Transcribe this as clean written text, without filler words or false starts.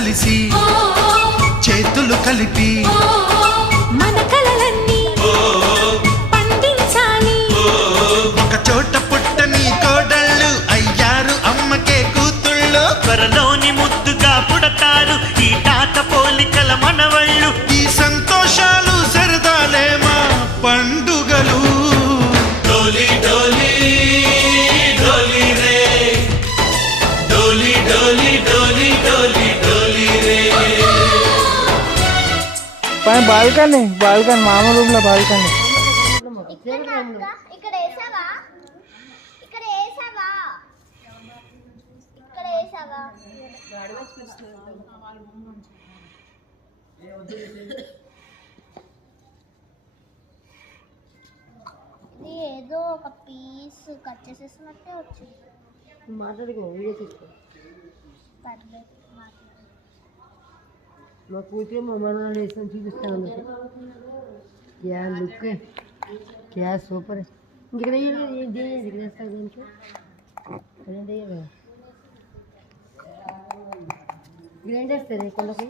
కలిసి చేతులు కలిపి మన కలలన్నీ పండించాలి. ఒక చోట పుట్టని కోడళ్ళు అయ్యారు అమ్మకే కూతుళ్ళు. త్వరలోని ముద్దుగా పుడతారు ఈ తాత పోలికల మనవళ్ళు. ఈ సంతోషాలు సరదాలే మా పండుగలు. డోలి డోలి డోలి రే, డోలి డోలి డోలి డోలి డోలి రే. బాల్కనీ బాల్కనీ మామూలు రూమ్ లో బాల్కనీ. ఇక్కడ వేసావా? ఇక్కడ వేసావా? ఇక్కడ వేసావా? ఇది ఏదో ఒక పీస్ కట్ చేసేసినట్టే వచ్చింది. మాట్లాడుకో, వీడియో తీసుకో. పర్లేదు మాట్లాడు. మా కూతురు మా మనవాళ్ళు వేసుకొని చూపిస్తాను మీకు. క్యా లుక్, క్యా సూపర్. ఇక్కడ ఇక్కడ వేస్తారు దానికి గ్రైండ్ వేస్తారు కొండకి.